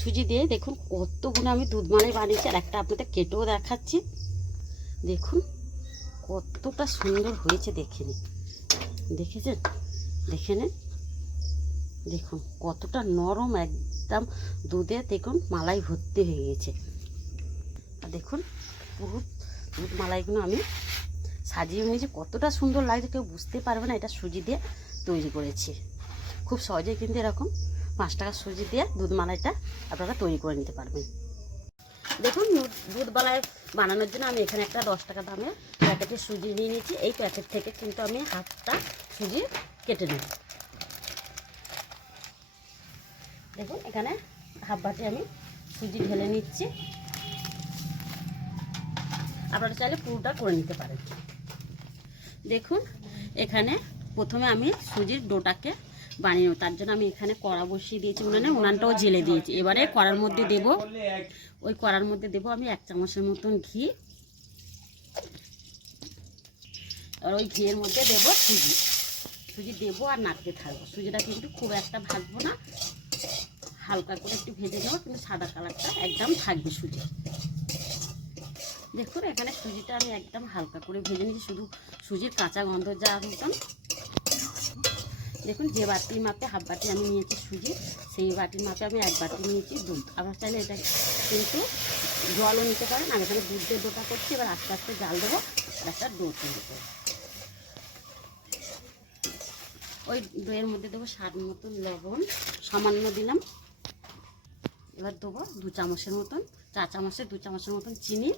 সুজি দিয়ে দেখুন কতগুলো আমি দুধ মালাই বানিয়েছি, আর একটা আপনাদের কেটেও দেখাচ্ছি। দেখুন কতটা সুন্দর হয়েছে, দেখে নিন, দেখেছেন? দেখে নেন, দেখুন কতটা নরম, একদম দুধে দেখুন মালাই ভর্তি হয়ে গেছে। আর দেখুন পুরো দুধ মালাইগুলো আমি সাজিয়ে নিয়েছি, কতটা সুন্দর লাগছে কেউ বুঝতে পারবে না এটা সুজি দিয়ে তৈরি করেছি। খুব সহজেই কিন্তু এরকম 5 টাকা সুজি দিয়ে দুধ মালাইটা আপনারা তৈরি করে নিতে পারবেন। দেখুন দুধ মালাই বানানোর জন্য আমি এখানে একটা 10 টাকা দামের প্যাকেটের সুজি নিয়ে নিয়েছি। এই প্যাকেট থেকে কিন্তু আমি হাফটা সুজি কেটে নেব। দেখুন এখানে হাফ বাটি আমি সুজি ঢেলে নিচ্ছি, আপনারা চাইলে পুরোটা করে নিতে পারেন। দেখুন এখানে প্রথমে আমি সুজির ডোটাকে বানিয়ে নেব, তার জন্য আমি এখানে কড়া বসিয়ে দিয়েছি, উনানটাও জেলে দিয়েছি। এবারে কড়ার মধ্যে দেব, ওই কড়ার মধ্যে দেব আমি 1 চামচের মতন ঘি, আর ওই ঘিয়ের মধ্যে দেব সুজি দেবো আর নাড়তে থাকবো। সুজিটা কিন্তু খুব একটা ভাজবো না, হালকা করে একটু ভেজে নেবো, কিন্তু সাদা কালারটা একদম থাকবে সুজি। দেখুন এখানে সুজিটা আমি একদম হালকা করে ভেজে নিয়েছি, শুধু সুজির কাঁচা গন্ধ যাওয়ার মতন। দেখুন যে বাটির মাপে হাফ বাটি আমি নিয়েছি সুজি, সেই বাটির মাপে আমি 1 বাটি নিয়েছি দুধ। আপনার চাইলে এটা কিন্তু জলও নিতে পারেন। আমি এখানে দুধ দিয়ে ডোটা করছি, এবার আস্তে আস্তে জাল দেবো আর একটা ডো তৈরি করবো। ওই দইয়ের মধ্যে দেবো স্বাদ মতন লবণ, সামান্য দিলাম। এবার দেবো 2 চামচের মতন, 4 চামচের 2 চামচের মতন চিনি।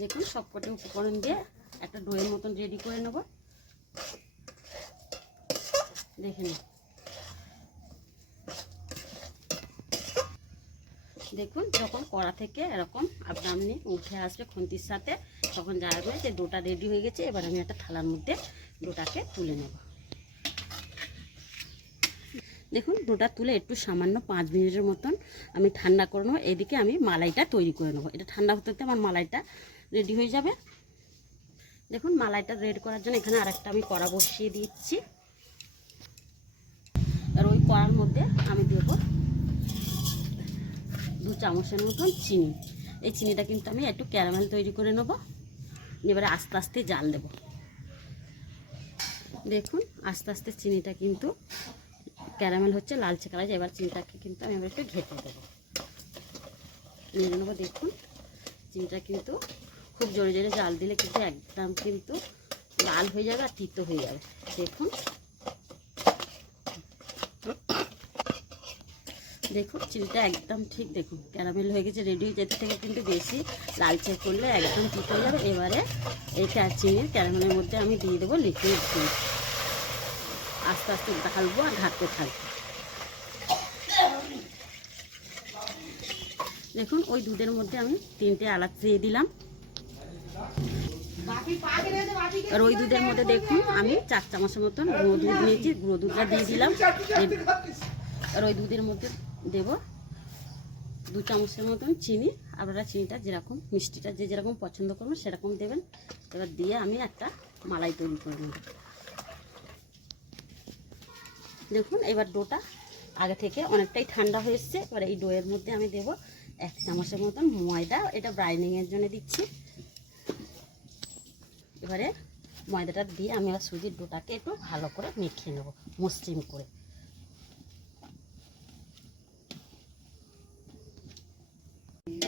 দেখুন সবকটি উপকরণ দিয়ে একটা দইয়ের মতন রেডি করে নেব। দেখে নিন, দেখুন যখন কড়া থেকে এরকম আপনি উঠে আসবে খুন্তির সাথে, তখন জানবে যে ডোটা রেডি হয়ে গেছে। এবার আমি একটা থালার মধ্যে ডোটাকে তুলে নেব। দেখুন ডোটা তুলে একটু সামান্য 5 মিনিটের মতন আমি ঠান্ডা করে নেবো। এদিকে আমি মালাইটা তৈরি করে নেবো। এটা ঠান্ডা হতে হতে আমার মালাইটা রেডি হয়ে যাবে। দেখুন মালাইটা রেডি করার জন্য এখানে আরেকটা আমি কড়া বসিয়ে দিচ্ছি, আর ওই কড়ার মধ্যে আমি দেব 2 চামচের মতন চিনি। এই চিনিটা কিন্তু আমি একটু ক্যারামেল তৈরি করে নেব। এবারে আস্তে আস্তে জাল দেব। দেখুন আস্তে আস্তে চিনিটা কিন্তু ক্যারামেল হচ্ছে, লালচে কালার। এবার চিনিটাকে কিন্তু আমি একটু ঘেটে দেবো, নিয়ে নেবো। দেখুন চিনিটা কিন্তু খুব জোরে জোরে জাল দিলে কিন্তু একদম কিন্তু লাল হয়ে যাবে আর তিতো হয়ে যাবে। দেখুন দেখুন চিনিটা একদম ঠিক দেখুন ক্যারামেল হয়ে গেছে, রেডি হয়ে যেতে থেকে কিন্তু বেশি লালচে করলে একদম তিতো হয়ে যাবে। এবারে এই চিনির ক্যারামেলের মধ্যে আমি দিয়ে দেবো লিকুইড দুধ। আস্তে আস্তে ঢালবো আর ঢাকতে থাকবো। দেখুন ওই দুধের মধ্যে আমি 3টে এলাচ দিয়ে দিলাম, আর ওই দুধের মধ্যে দেখুন আমি 4 চামচের মতন গুঁড়ো দুধ নিয়েছি, গুঁড়ো দুধটা দিয়ে দিলাম। আর ওই দুধের মধ্যে দেব 2 চামচের মতন চিনি। আপনারা চিনিটা যেরকম মিষ্টিটা যে যেরকম পছন্দ করবেন সেরকম দেবেন। এবার দিয়ে আমি একটা মালাই তৈরি করে নেব। দেখুন এবার ডোটা আগে থেকে অনেকটাই ঠান্ডা হয়ে এসছে। এবার এই ডোয়ের মধ্যে আমি দেব 1 চামচের মতন ময়দা, এটা ব্রাইনিংয়ের জন্য দিচ্ছি। এবারে ময়দাটা দিয়ে আমি আবার সুজির ডোটাকে একটু ভালো করে মেখে নেব মসৃণ করে।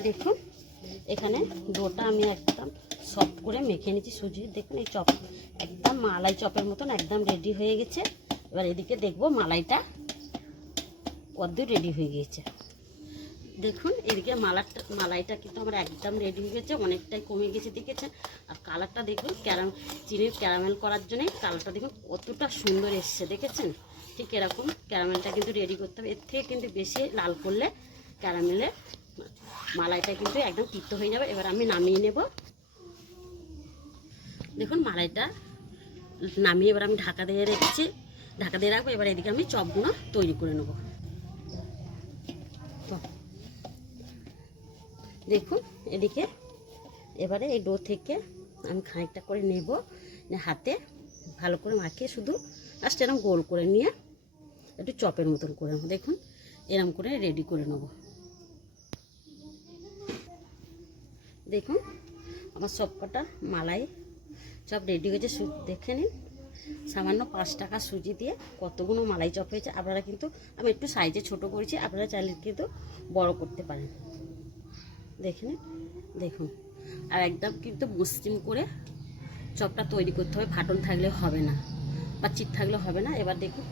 দেখুন এখানে ডোটা আমি একদম সফট করে মেখে নিচ্ছি সুজির। দেখুন এই চপ একদম মালাই চপের মতন একদম রেডি হয়ে গেছে। এবার এদিকে দেখবো মালাইটা কতদূর রেডি হয়ে গিয়েছে। দেখুন এদিকে মালাইটা কিন্তু আমার একদম রেডি হয়ে গেছে, অনেকটাই কমে গেছে দেখেছেন। আর কালারটা দেখুন চিনির ক্যারামেল করার জন্যই কালারটা দেখুন কতটা সুন্দর এসছে, দেখেছেন? ঠিক এরকম ক্যারামেলটা কিন্তু রেডি করতে হবে। এর থেকে কিন্তু বেশি লাল করলে ক্যারামেলে মালাইটা কিন্তু একদম তিক্ত হয়ে যাবে। এবার আমি নামিয়ে নেব। দেখুন মালাইটা নামিয়ে এবার আমি ঢাকা দিয়ে রেখেছি, ঢাকা দিয়ে রাখবো। এবার এদিকে আমি চপগুলো তৈরি করে নেব। দেখুন এদিকে এবারে এই ডো থেকে আমি খানিকটা করে নেব, হাতে ভালো করে মাখিয়ে শুধু লাস্ট এরকম গোল করে নিয়ে একটু চপের মতন করে নেবো। দেখুন এরম করে রেডি করে নেব। দেখুন আমার সবকটা মালাই চপ রেডি হয়েছে। দেখে নিন, সামান্য 5 টাকা সুজি দিয়ে কতগুলো মালাই চপ হয়েছে। আপনারা কিন্তু, আমি একটু সাইজে ছোট করেছি, আপনারা চাইলে কিন্তু বড় করতে পারেন। দেখে নিন, দেখুন। আর একদম কিন্তু মসৃণ করে চপটা তৈরি করতে হবে, ফাটল থাকলে হবে না বা চিট থাকলে হবে না। এবার দেখুন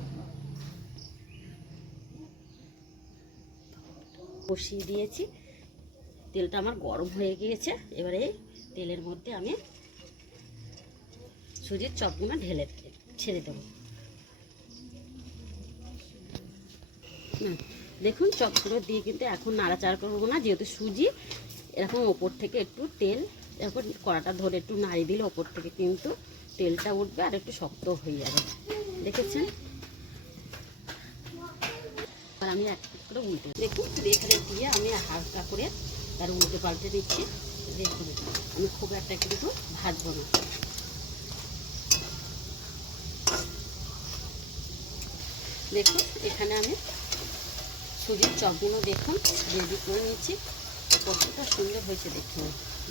বসিয়ে দিয়েছি, তেলটা আমার গরম হয়ে গিয়েছে। এবারে এই তেলের মধ্যে আমি সুজির চপগুলো ছেড়ে দেবো। দেখুন চপগুলো দিয়ে কিন্তু এখন নাড়াচাড়া করবো না, যেহেতু সুজি এরকম ওপর থেকে একটু তেল এরকম কড়াটা ধরে একটু নাড়িয়ে দিলে ওপর থেকে কিন্তু তেলটা উঠবে আর একটু শক্ত হয়ে যাবে। দেখেছেন? আর আমি এক করে উল্টে দেখুন, এখানে দিয়ে আমি হালকা করে তার উল্টে পাল্টে দিচ্ছি। দেখুন আমি খুব একটা কিন্তু ভাজবো না। দেখুন এখানে আমি সুজির চপগুলো দেখুন রেডি করে নিচ্ছি। কতটা সুন্দর হয়েছে দেখুন,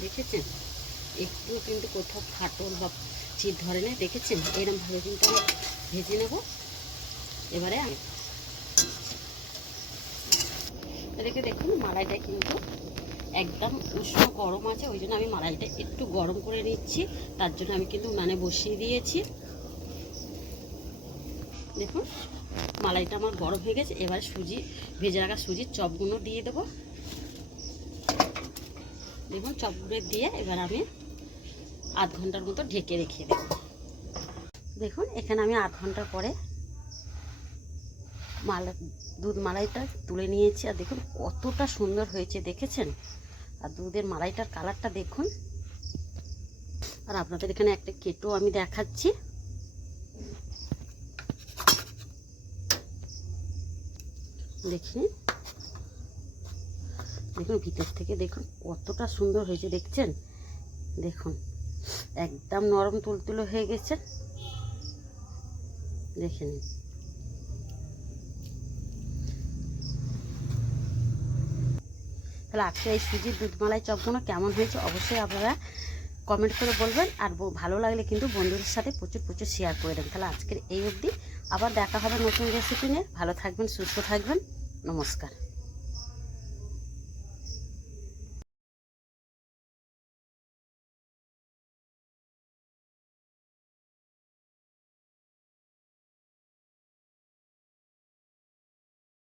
দেখেছেন? একটু কিন্তু কোথাও ফাটল বা চিট ধরে নেই, দেখেছেন? এরকমভাবে কিন্তু আমি ভেজে নেব। এবারে আমি এদিকে দেখুন মালাইটা কিন্তু একদম উষ্ণ গরম আছে, ওই জন্য আমি মালাইটা একটু গরম করে নিচ্ছি। তার জন্য আমি কিন্তু উনানে বসিয়ে দিয়েছি। দেখুন মালাইটা আমার গরম হয়ে গেছে। এবার ভেজে রাখা সুজির চপগুলো দিয়ে দেবো। দেখুন চপগুলো দিয়ে এবার আমি আধ ঘন্টার মতো ঢেকে রেখে দেব। দেখুন এখানে আমি আধ ঘন্টা পরে দুধ মালাইটা তুলে নিয়েছি। আর দেখুন কতটা সুন্দর হয়েছে, দেখেছেন? আর দুধের মালাইটার কালারটা দেখুন। আর আপনাদের এখানে একটা কেটো আমি দেখাচ্ছি। দেখুন দেখুন ভিতর থেকে দেখুন কতটা সুন্দর হয়েছে, দেখছেন? দেখুন একদম নরম তুলতুলে হয়ে গেছে, দেখে নিন। তাহলে আজকে এই সুজির দুধ মালাই চপগুলো কেমন হয়েছে অবশ্যই আপনারা কমেন্ট করে বলবেন। আর ভালো লাগলে কিন্তু বন্ধুদের সাথে প্রচুর প্রচুর শেয়ার করে দেন। তাহলে আজকের এই অবধি, আবার দেখা হবে নতুন রেসিপি নিয়ে। ভালো থাকবেন, সুস্থ থাকবেন, নমস্কার।